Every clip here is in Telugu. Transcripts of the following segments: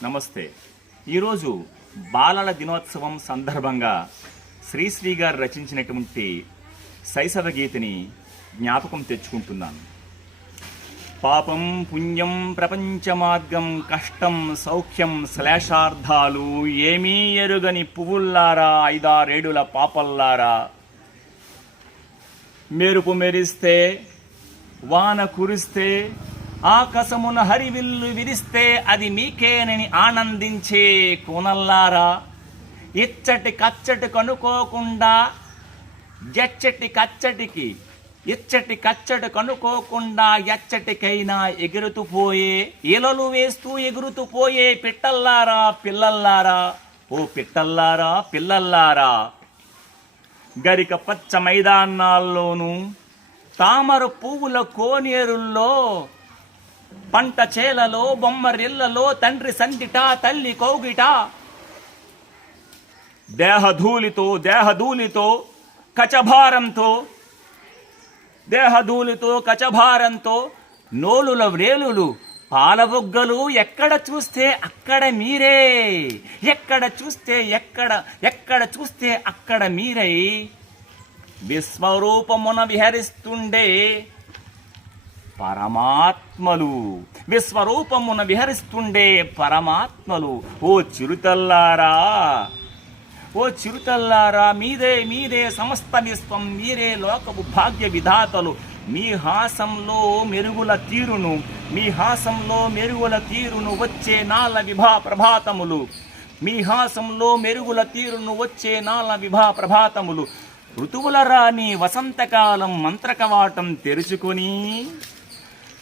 నమస్తే. ఈరోజు బాలల దినోత్సవం సందర్భంగా శ్రీశ్రీ గారు రచించినటువంటి శైశవ గీతిని జ్ఞాపకం తెచ్చుకుంటున్నాను. పాపం పుణ్యం ప్రపంచ మార్గం కష్టం సౌఖ్యం శ్లేషార్థాలు ఏమీ ఎరుగని పువ్వుల్లారా ఐదారేడుల పాపల్లారా? మెరుపు మెరిస్తే వాన కురిస్తే ఆకాశమున హరివిల్లు విరిస్తే అది మీకేనని ఆనందించే కోనల్లారా? ఇచ్చటి కచ్చటి కనుకోకుండా ఎచ్చటి కచ్చటికి ఇచ్చటి కచ్చటి కనుకోకుండా ఎచ్చటికైనా ఎగురుతూ పోయే ఇలలు వేస్తూ ఎగురుతూ పోయే పిట్టల్లారా పిల్లల్లారా? ఓ పిట్టల్లారా పిల్లల్లారా? గరిక పచ్చ మైదానాల్లోనూ తామర పువ్వుల కోనేరుల్లో పంట చేలలో బొమ్మరిల్లలో తండ్రి సందిట తల్లి కౌగిట. దేహధూళితో దేహధూళితో కచభారంతో దేహధూళితో కచభారంతో నోలుల వ్రేలులు పాలబుగ్గలు ఎక్కడ చూస్తే అక్కడ మీరే. ఎక్కడ చూస్తే ఎక్కడ ఎక్కడ చూస్తే అక్కడ మీరై. విశ్వరూపమున విహరిస్తుండే పరమాత్మలు. విశ్వరూపమున విహరిస్తుండే పరమాత్మలు. ఓ చిరుతల్లారా ఓ చిరుతల్లారా మీదే మీదే సమస్త విశ్వం మీరే లోకపు భాగ్య విధాతలు. మీ హాసంలో మెరుగుల తీరును మీ హాసంలో మెరుగుల తీరును వచ్చే నాల విభా ప్రభాతములు. మీ హాసంలో మెరుగుల తీరును వచ్చే నాల విభా ప్రభాతములు. ఋతువుల రాని వసంతకాలం మంత్రకవాటం తెరుచుకొని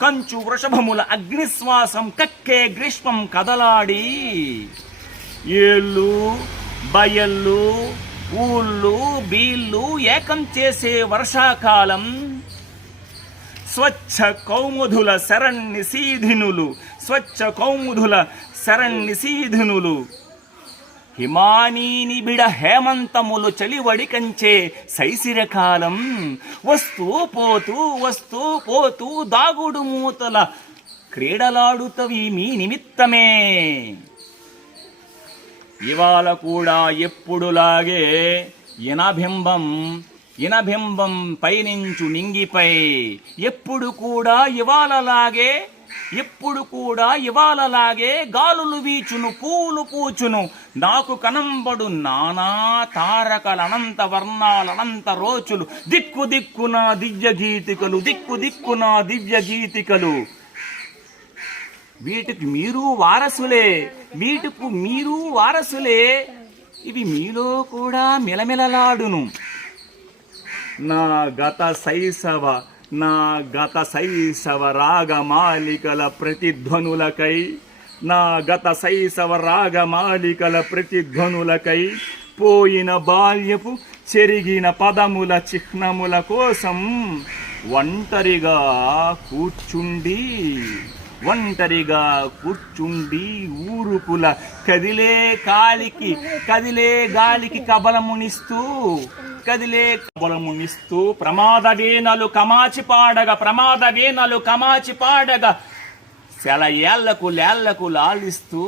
కంచు వృషభముల అగ్నిశ్వాసం కక్కే గ్రీష్మం కదలాడి. ఏళ్ళు బయళ్ళు ఊళ్ళు బీళ్ళు ఏకం చేసే వర్షాకాలం. స్వచ్ఛ కౌముధుల శరణ్నిశీధినులు స్వచ్ఛ కౌముధుల శరణ్నిశీధినులు హిమానీ నిబిడ హేమంతములు చలివడి కంచే శైశిరకాలం వస్తూ పోతూ వస్తూ పోతూ దాగుడు మూతల క్రీడలాడుతవి మీ నిమిత్తమే. ఇవాళ కూడా ఎప్పుడులాగే ఇనబింబం ఇనబింబం పైనుంచు నింగిపై. ఎప్పుడు కూడా ఇవాళలాగే ఎప్పుడు కూడా ఇవాళలాగే గాలులు వీచును పూలు పూచును. నాకు కనంబడు నానా తారకలనంత వర్ణాలనంత రోచులు దిక్కు దిక్కున దివ్య గీతికలు దిక్కు దిక్కున దివ్య గీతికలు. వీటికి మీరు వారసులే వీటికి మీరు వారసులే. ఇవి మీలో కూడా మిలమిలలాడును. నా గత శైశవ నా గత శైశవ రాగమాలికల ప్రతిధ్వనులకై నా గత శైశవ రాగమాలికల ప్రతిధ్వనులకై పోయిన బాల్యపు చెరిగిన పదముల చిహ్నముల కోసం ఒంటరిగా కూర్చుండి. ఒంటరిగా కూర్చుండి ఊరుకుల కదిలే కాలికి కదిలే గాలికి కబలమునిస్తూ కదిలే కబలమునిస్తూ ప్రమాద వేనలు కమాచి పాడగా ప్రమాద వేనలు కమాచి పాడగ సెల ఏళ్ళకు లేళ్ళకు లాలిస్తూ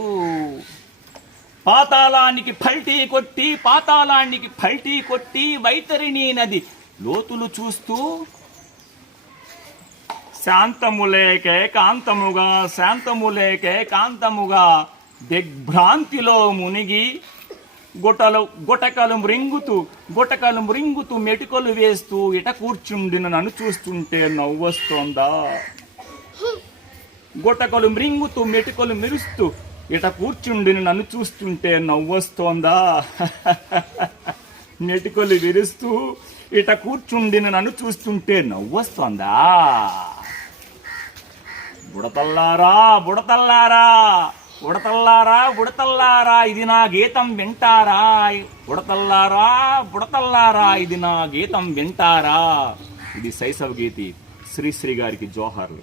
పాతాళానికి పల్టీ కొట్టి పాతాళానికి పల్టీ కొట్టి వైతరిణీ నది లోతులు చూస్తూ శాంతములేకే కాంతముగా శాంతములేకే కాంతముగా దిగ్భ్రాంతిలో మునిగి గుటలు గుటకలు మృంగుతూ గుటకలు మృంగుతూ మెటుకలు వేస్తూ ఇట కూర్చుండిన నన్ను చూస్తుంటే నవ్వొస్తోందా. గుటకలు మృంగుతూ మెటుకలు మెరుస్తూ ఇట కూర్చుండిన నన్ను చూస్తుంటే నవ్వొస్తోందా. మెటుకలు విరుస్తూ ఇట కూర్చుండిన నన్ను చూస్తుంటే నవ్వొస్తోందా. బుడతల్లారా బుడతల్లారా ఉడతల్లారా బుడతల్లారా ఇది నా గీతం వింటారా? ఉడతల్లారా బుడతల్లారా ఇది నా గీతం వింటారా? ఇది శైశవ గీతి శ్రీశ్రీ గారికి జోహార్లు.